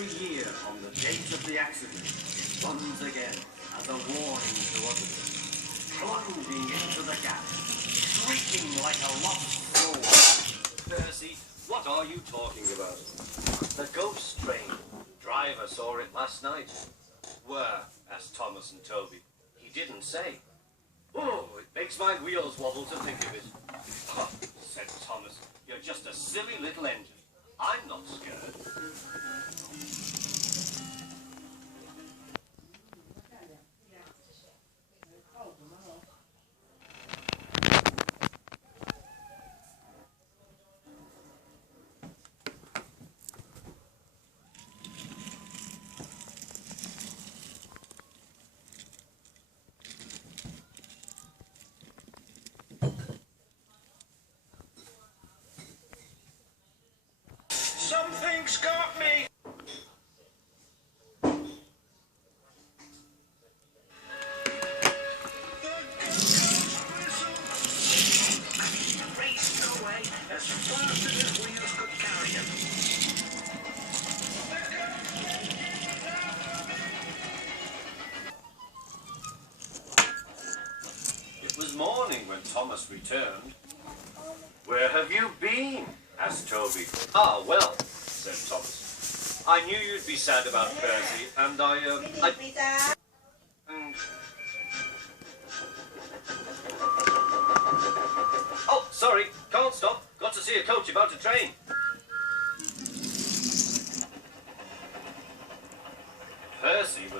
Every year on the date of the accident, it runs again as a warning to others. Plunging into the gap, shrieking like a lost soul. Percy, what are you talking about? The ghost train. Driver saw it last night. Where? Asked Thomas and Toby. He didn't say. Oh, it makes my wheels wobble to think of it. Huh, said Thomas. You're just a silly little engine. I'm not scared. Something's got me! Raced away as fast as his wheels could carry him. It was morning when Thomas returned. Where have you been? Asked Toby. Ah, well, said Thomas. I knew you'd be sad about Percy, and Oh, sorry, can't stop. Got to see a coach about to train. Percy was